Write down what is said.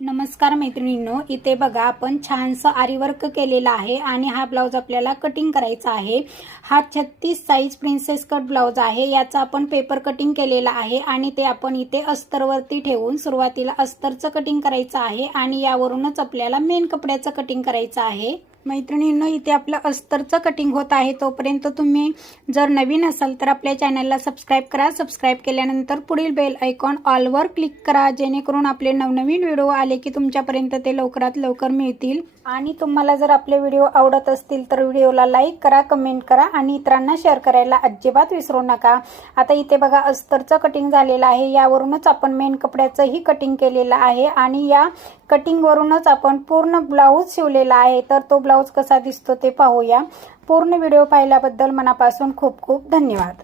नमस्कार मैत्रिणींनो, इथे बघा आपण छानसं आरी वर्क केलेला आहे आणि हा ब्लाउज आपल्याला कटिंग करायचा आहे। हा 36 साइज प्रिन्सेस कट ब्लाउज आहे। याचा आपण पेपर कटिंग केलेला आहे आणि ते आपण इथे अस्तरवरती ठेवून सुरुवातीला अस्तरचं कटिंग करायचं आहे आणि यावरूनच आपल्याला मेन कपड्याचं कटिंग करायचं आहे। मैत्रिणींनो, इथे आपलं अस्तरचं कटिंग होत आहे। तोपर्यंत तुम्ही जर नवीन असाल तर आपल्या चॅनलला सबस्क्राइब करा। सबस्क्राइब केल्यानंतर पुढील बेल आयकॉन ऑल वर क्लिक करा, जेणेकरून आपले नवनवीन व्हिडिओ आले की तुमच्यापर्यंत ते लवकरात लवकर मिळतील। आणि तुम्हाला जर आपले व्हिडिओ आवडत असतील तर व्हिडिओला लाईक करा, कमेंट करा आणि इतरांना शेअर करायला अजिबात विसरू नका। आता इथे बघा अस्तरचं कटिंग झालेलं आहे। यावरूनच आपण मेन कपड्याचंही कटिंग केलेलं आहे आणि या कटिंग वरूनच आपण पूर्ण ब्लाउज शिवलेला आहे। तर तो ब्लाउज कसा दिसतो ते पाहूया। पूर्ण व्हिडिओ पाहिल्याबद्दल मनापासून खूप खूप धन्यवाद।